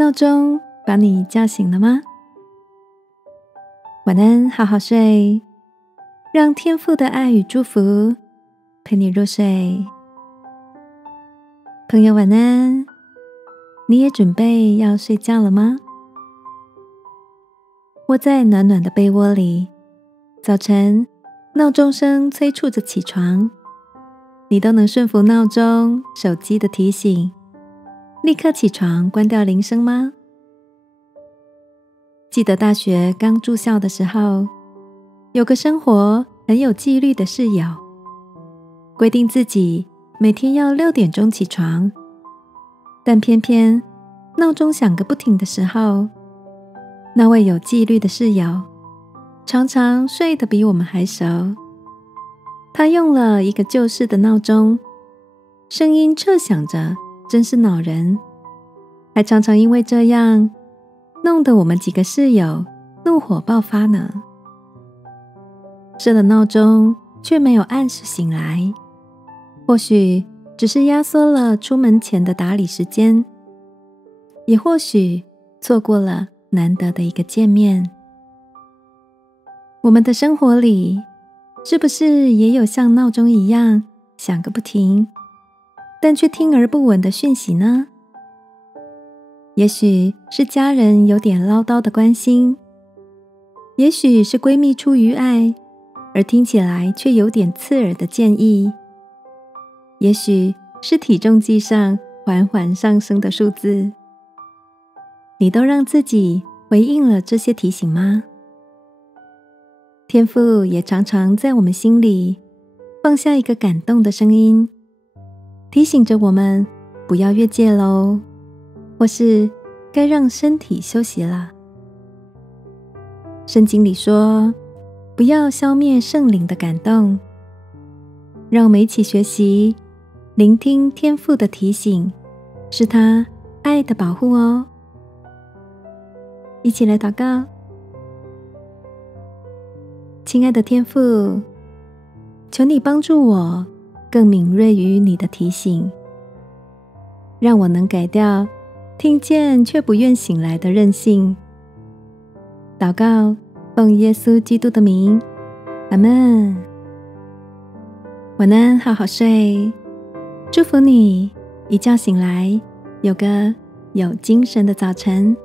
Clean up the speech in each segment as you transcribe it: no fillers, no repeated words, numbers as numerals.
闹钟把你叫醒了吗？晚安，好好睡，让天父的爱与祝福陪你入睡。朋友晚安，你也准备要睡觉了吗？窝在暖暖的被窝里，早晨闹钟声催促着起床，你都能顺服闹钟、手机的提醒，立刻起床关掉铃声吗？记得大学刚住校的时候，有个生活很有纪律的室友，规定自己每天要6点钟起床，但偏偏闹钟响个不停的时候，那位有纪律的室友常常睡得比我们还熟。他用了一个旧式的闹钟，声音彻响着，真是恼人，还常常因为这样弄得我们几个室友怒火爆发呢。设了闹钟却没有按时醒来，或许只是压缩了出门前的打理时间，也或许错过了难得的一个见面。我们的生活里，是不是也有像闹钟一样响个不停，但却听而不闻的讯息呢？也许是家人有点唠叨的关心，也许是闺蜜出于爱而听起来却有点刺耳的建议，也许是体重计上缓缓上升的数字。你都让自己回应了这些提醒吗？天父也常常在我们心里放下一个感动的声音，提醒着我们不要越界咯，或是该让身体休息了。圣经里说，不要消灭圣灵的感动。让我们一起学习，聆听天父的提醒，是他爱的保护哦。一起来祷告。亲爱的天父，求你帮助我更敏锐于你的提醒，让我能改掉听见却不愿醒来的任性。祷告，奉耶稣基督的名，阿们。晚安，好好睡，祝福你一觉醒来有个有精神的早晨。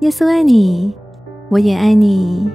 耶稣爱你，我也爱你。